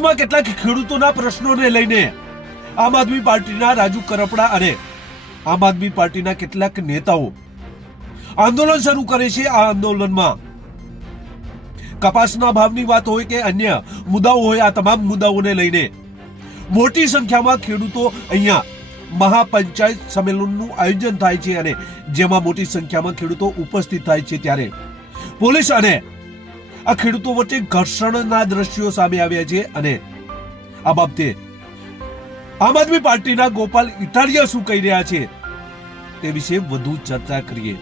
બોટાદમાં કેટલાક ખેડૂતોના પ્રશ્નોને લઈને આમ આદમી પાર્ટીના રાજુ કરપડા અને આમ આદમી પાર્ટીના કેટલાક નેતાઓ આંદોલન શરૂ કરે છે। આ આંદોલનમાં કપાસના ભાવની વાત હોય કે અન્ય મુદ્દાઓ હોય, આ તમામ મુદ્દાઓને લઈને મોટી સંખ્યામાં ખેડૂતો અહીંયા મહાપંચાયત સંમેલનનું આયોજન થાય છે અને જેમાં મોટી સંખ્યામાં ખેડૂતો ઉપસ્થિત થાય છે। ત્યારે પોલીસ અને આ ખેડૂતો વચ્ચે ઘર્ષણના દ્રશ્યો સામે આવ્યા છે અને આ બાબતે આમ આદમી પાર્ટીના ગોપાલ ઇટાલિયા શું કહી રહ્યા છે તે વિશે વધુ ચર્ચા કરીએ।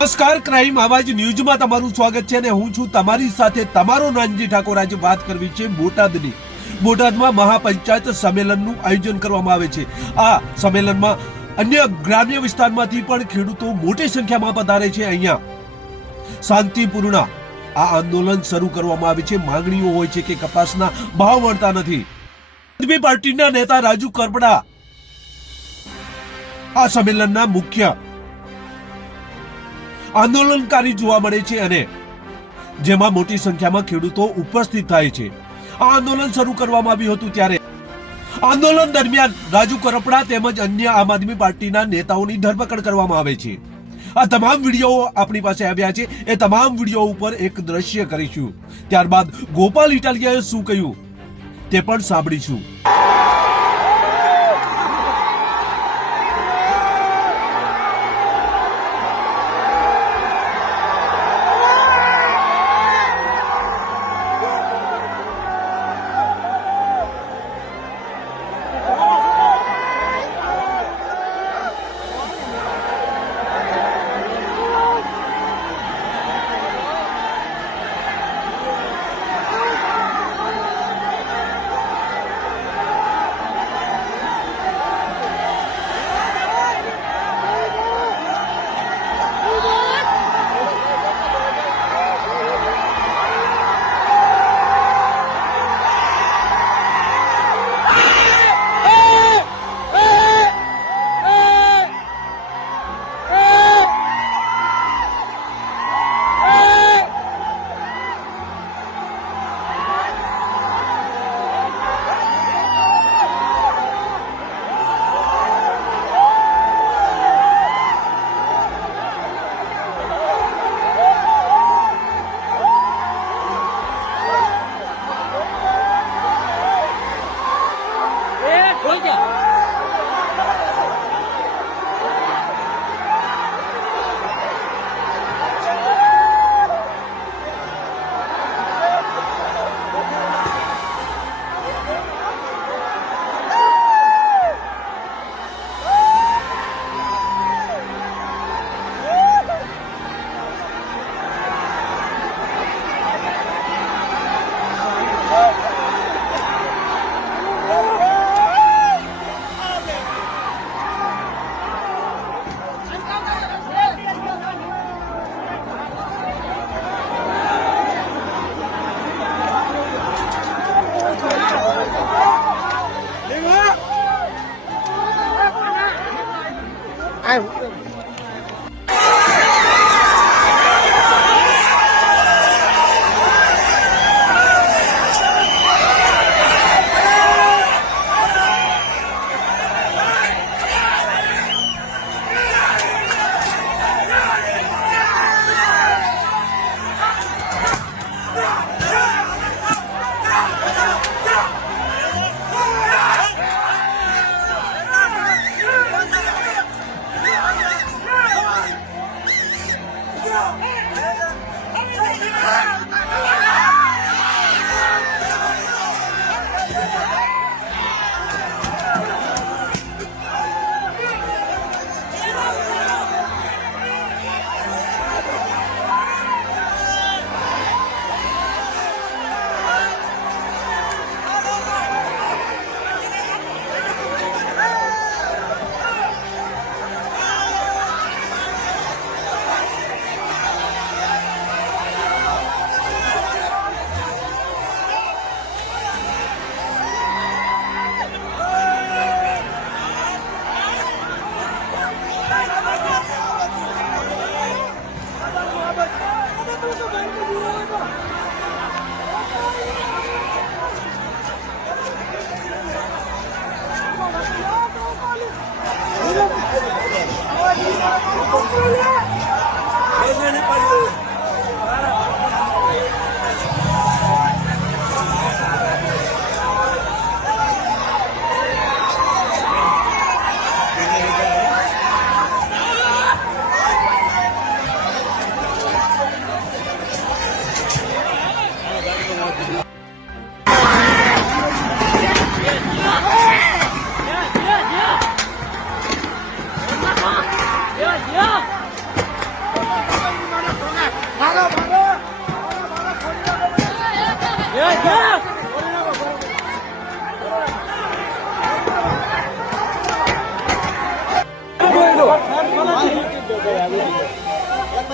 નમસ્કાર, ક્રાઇમ આવાજ ન્યૂઝમાં તમારું સ્વાગત છે અને હું છું તમારી સાથે તમારો નાનજી ઠાકોર। આજે વાત કરવી છે બોટાદની। બોટાદમાં મહાપંચાયત સંમેલનનું આયોજન કરવામાં આવે છે। આ સંમેલનમાં અન્ય ગ્રામ્ય વિસ્તારમાંથી પણ ખેડૂતો મોટી સંખ્યામાં પધારે છે। અહીંયા શાંતિપૂર્ણ આ આંદોલન શરૂ કરવામાં આવે છે। માંગણીઓ હોય છે કે કપાસના ભાવ મળતા નથી। આદમી પાર્ટીના નેતા રાજુ કરપડા આ સંમેલનના મુખ્ય આંદોલનકારી જોવા મળે છે અને જેમાં મોટી સંખ્યામાં ખેડૂતો ઉપસ્થિત થાય છે। આ આંદોલન શરૂ કરવામાં આવ્યું હતું ત્યારે આંદોલન દરમિયાન રાજુ કરપડા તેમજ અન્ય આમ આદમી પાર્ટીના નેતાઓની ધરપકડ કરવામાં આવે છે। આ તમામ વિડીયો આપણી પાસે આવ્યા છે। એ તમામ વિડીયો ઉપર એક દ્રશ્ય કરીશું, ત્યારબાદ ગોપાલ ઇટાલિયાએ શું કહ્યું તે પણ સાંભળીશું।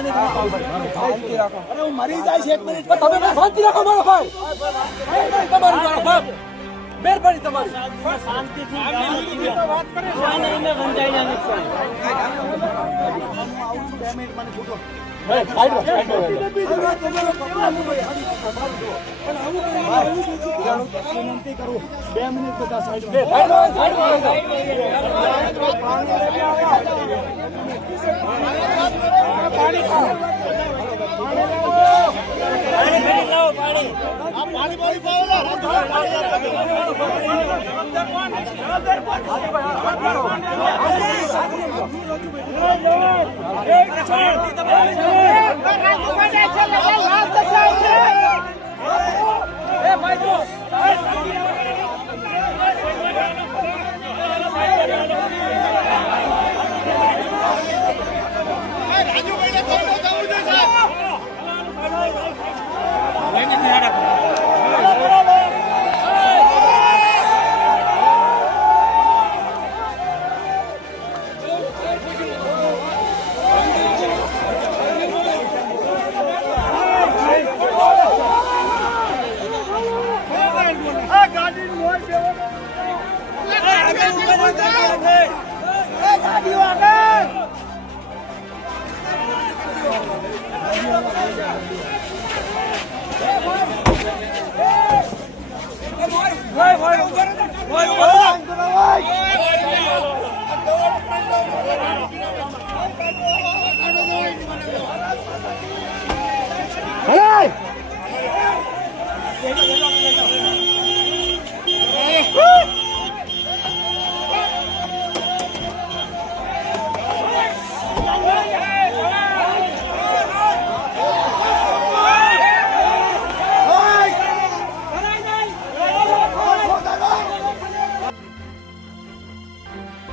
હું મરી જાય છે 1 મિનિટ તમે શાંતિ રાખો મારો ભાઈ તમારી મારો બાપ મહેરબાની તમારી શાંતિથી વાત કરે છે બંધાઈ ના નુકસાન 2 મિનિટ મને ફોટો વિનંતી કરું 2 મિનિટ બધા સાઈડ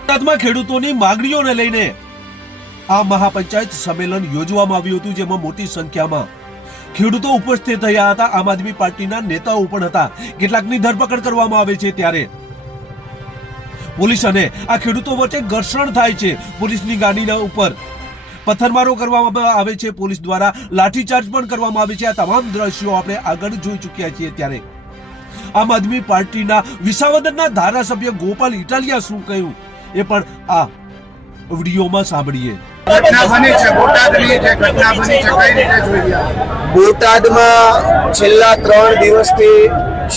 ગુજરાતમાં ખેડૂતોની માંગણીઓને લઈને આ મહાપંચાયત સંમેલન યોજવામાં આવ્યું હતું, જેમાં મોટી સંખ્યામાં ખેડૂતો ઉપસ્થિત થયા હતા. આમ આદમી પાર્ટીના નેતાઓ પણ હતા. કેટલાકની ધરપકડ કરવામાં આવે છે ત્યારે પોલીસ અને આ ખેડૂતો વચ્ચે ઘર્ષણ થાય છે. પોલીસની ગાડીના ઉપર પથ્થરમારો કરવામાં આવે છે. પોલીસ દ્વારા લાઠીચાર્જ પણ કરવામાં આવે છે. આ તમામ દ્રશ્યો આપણે આગળ જોઈ ચૂક્યા છીએ. ત્યારે આમ આદમી પાર્ટીના વિસાવદરના ધારાસભ્ય ગોપાલ ઇટાલિયા શું કહ્યું એ પણ આ વિડીયોમાં સાંભળીએ. બોટાદમાં છેલ્લા 3 દિવસથી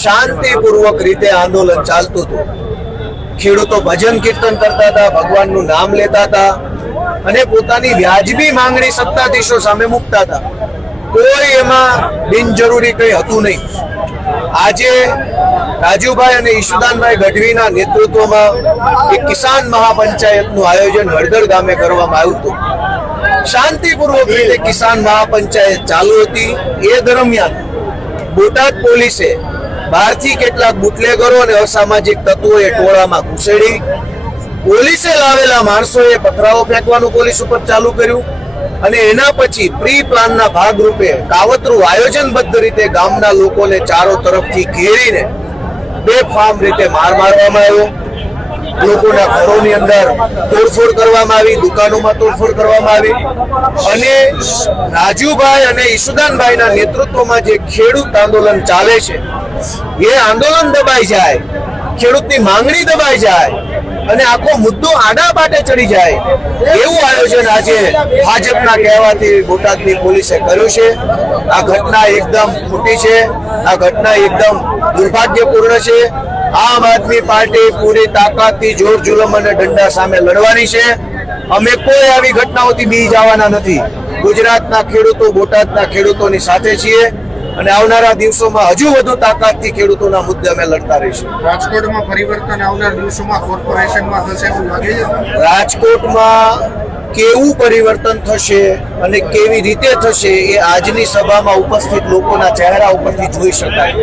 શાંતિપૂર્વક રીતે આંદોલન ચાલતું હતું. ખેડૂતો ભજન કીર્તન કરતા હતા, ભગવાનનું નામ લેતા હતા અને પોતાની વ્યાજબી માંગણી સત્તાધીશો સામે મૂકતા હતા. કોઈ એમાં બિનજરૂરી કંઈ હતું નહીં. આજે રાજુભાઈ અને ઈશુદાનભાઈ ગઢવીના નેતૃત્વમાં એક કિસાન મહાપંચાયતનું આયોજન હળદર ગામે કરવામાં આવ્યું હતું. શાંતિપૂર્વક રીતે કિસાન મહાપંચાયત ચાલુ હતી. એ દરમિયાન બોટાદ પોલીસે બહારથી કેટલાક બુટલેગરો અને અસામાજિક તત્વોએ ટોળામાં ઘૂસેડી પોલીસે લાવેલા માણસોએ પથરાઓ ફેંકવાનું પોલીસ ઉપર ચાલુ કર્યું અને એના પછી પ્રી પ્લાનના ભાગરૂપે કાવતરું આયોજનબદ્ધ રીતે ગામના લોકોને ચારો તરફથી ઘેરીને બેફામ રીતે માર મારવામાં આવ્યો. લોકોના ઘરોની અંદર તોડફોડ કરવામાં આવી, દુકાનોમાં તોડફોડ કરવામાં આવી અને રાજુભાઈ અને ઈશુદાનભાઈના નેતૃત્વમાં જે ખેડૂત આંદોલન ચાલે છે એ આંદોલન દબાઈ જાય, ખેડૂતની માંગણી દબાઈ જાય અને આખો મુદ્દો આડા પાટે ચડી જાય એવું આયોજન આજે ભાજપના કહેવાથી બોટાદની પોલીસે કર્યું છે. આ ઘટના એકદમ ખોટી છે. આ ઘટના એકદમ દુર્ભાગ્યપૂર્ણ છે. આમ આદમી પાર્ટી પૂરી તાકાતથી જોર જુલમ અને દંડા સામે લડવાની છે. અમે કોઈ આવી ઘટનાઓથી બી જવાના નથી. ગુજરાતના ખેડૂતો, બોટાદના ખેડૂતોની સાથે છીએ અને આવનારા દિવસોમાં હજુ વધુ તાકાતથી ખેડૂતોના મુદ્દે અમે લડતા રહીશું. રાજકોટમાં પરિવર્તન આવનાર દિવસોમાં કોર્પોરેશનમાં થશે એવું લાગે છે? રાજકોટમાં કેવું પરિવર્તન થશે અને કેવી રીતે થશે એ આજની સભામાં ઉપસ્થિત લોકોના ચહેરા ઉપરથી જોઈ શકાય.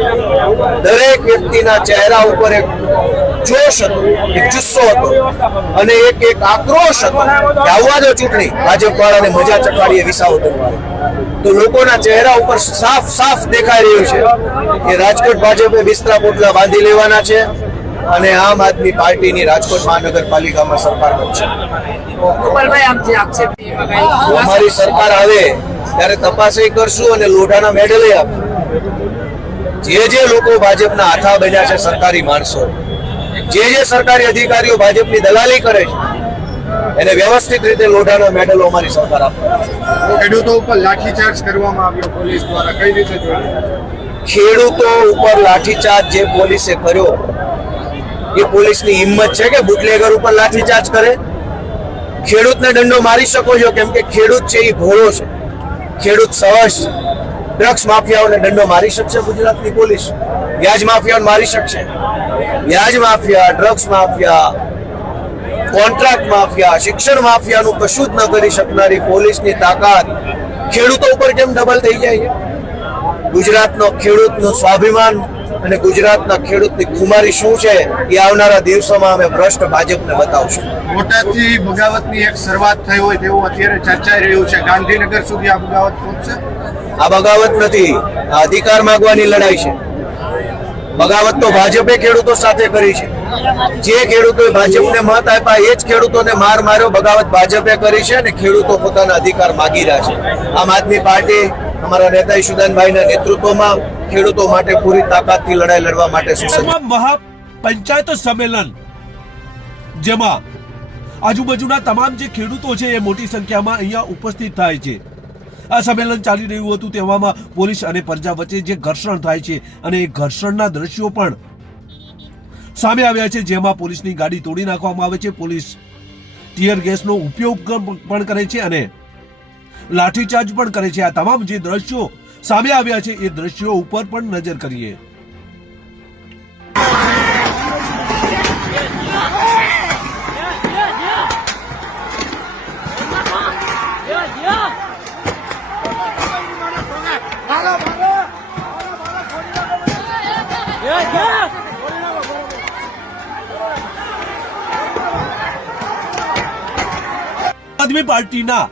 દરેક વ્યક્તિના ચહેરા ઉપર એક જોશ હતો, એક જુસ્સો હતો અને એક આક્રોશ હતો કે આવવા દો ચૂંટણી, ભાજપ વાળાને મજા ચખાડીએ વિસાવદર વાળા. તો લોકોના ચહેરા ઉપર સાફ સાફ દેખાઈ રહ્યું છે કે રાજકોટ ભાજપે બિસ્તરા પોટલા બાંધી લેવાના છે અને આમ આદમી પાર્ટીની રાજકોટ મહાનગરપાલિકામાં સરકાર બનશે. અમારી સરકાર આવે ત્યારે તપાસ કરશું અને લોઢાના મેડલ આપશું. જે લોકો ભાજપના હાથા બન્યા છે, સરકારી માણસો, જે સરકારી અધિકારીઓ ભાજપની દલાલી કરે છે, એને વ્યવસ્થિત રીતે લોઢાના મેડલો અમારી સરકાર આપે. ખેડૂતો ઉપર લાઠીચાર્જ કરવામાં આવ્યો પોલીસ દ્વારા, કઈ રીતે જોયું? ખેડૂતો ઉપર લાઠીચાર્જ જે પોલીસે કર્યો એ પોલીસની હિંમત છે કે બુટલેગર ઉપર લાઠીચાર્જ કરે? ખેડૂતને દંડો મારી શકો છો, કેમ કે ખેડૂત છે એ ભોળો છે, ખેડૂત સહજ છે. ડ્રગ્સ માફિયાઓને દંડો મારી શકશે ગુજરાતની પોલીસ? વ્યાજ માફિયાઓને મારી શકશે? વ્યાજ mafia, drugs mafia, contract mafia, શિક્ષણ માફિયાનું કશું જ ન કરી શકનારી પોલીસની તાકાત ખેડૂતો ઉપર કેમ ડબલ થઈ જાય? ગુજરાતનો ખેડૂતનું સ્વાભિમાન અને ગુજરાતના ખેડૂતની ખુમારી શું છે એ આવનારા દિવસોમાં અમે ભ્રષ્ટ ભાજપને બતાવશું. બોટાદથી બગાવતની એક શરૂઆત થઈ હોય તેવું અત્યારે ચર્ચાઈ રહ્યું છે. ગાંધીનગર સુધી આ બગાવત પહોંચશે? આ બગાવત નથી, આ અધિકાર માંગવાની લડાઈ છે. બગાવત તો ભાજપે ખેડૂતો સાથે કરી છે. જે ખેડૂતોએ ભાજપને મત આપ્યા એ જ ખેડૂતોને માર માર્યો. બગાવત ભાજપે કરી છે અને ખેડૂતો પોતાના અધિકાર માગી રહ્યા છે. આમ આદમી પાર્ટી અમારા નેતા ઈશુદાનભાઈના નેતૃત્વમાં ખેડૂતો માટે પૂરી તાકાતથી લડાઈ લડવા માટે સુસજ્જ. મહાપંચાયત સંમેલન જેમાં આજુબાજુના તમામ જે ખેડૂતો છે એ મોટી સંખ્યામાં અહીંયા ઉપસ્થિત થાય છે. આ સંમેલન ચાલી રહ્યું હતું તેવામાં પોલીસ અને પ્રજા વચ્ચે જે ઘર્ષણ થાય છે અને એ ઘર્ષણના દ્રશ્યો પણ સામે આવ્યા છે, જેમાં પોલીસની ગાડી તોડી નાખવામાં આવે છે, પોલીસ ટીયર ગેસનો ઉપયોગ પણ કરે છે અને લાઠીચાર્જ પણ કરે છે. આ તમામ જે દ્રશ્યો સામે આવ્યા છે એ દ્રશ્યો ઉપર પણ નજર કરીએ. આદમી પાર્ટીના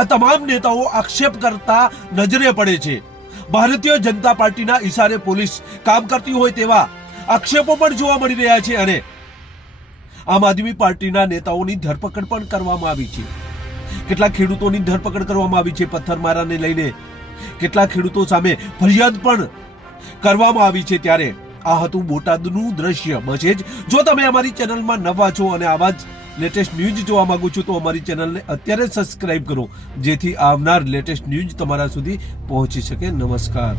આ તમામ નેતાઓ આક્ષેપ કરતા નજરે પડે છે. ભારતીય જનતા પાર્ટીના ઈશારે પોલીસ કામ કરતી હોય તેવા આક્ષેપો પણ જોવા મળી રહ્યા છે અને આમ આદમી પાર્ટીના નેતાઓની ધરપકડ પણ કરવામાં આવી છે. કેટલાક ખેડૂતોની ધરપકડ કરવામાં આવી છે પથ્થરમારાને લઈને. કેટલાક ખેડૂતો સામે ફરિયાદ પણ કરવામાં આવી છે. ત્યારે આ હતું બોટાદનું દ્રશ્ય. બસ જ, જો તમે અમારી ચેનલમાં નવા છો અને આવા જ લેટેસ્ટ ન્યૂઝ જોવા માંગો છો તો અમારી ચેનલને અત્યારે સબસ્ક્રાઇબ કરો, જેથી આવનાર લેટેસ્ટ ન્યૂઝ તમારા સુધી પહોંચી શકે. નમસ્કાર.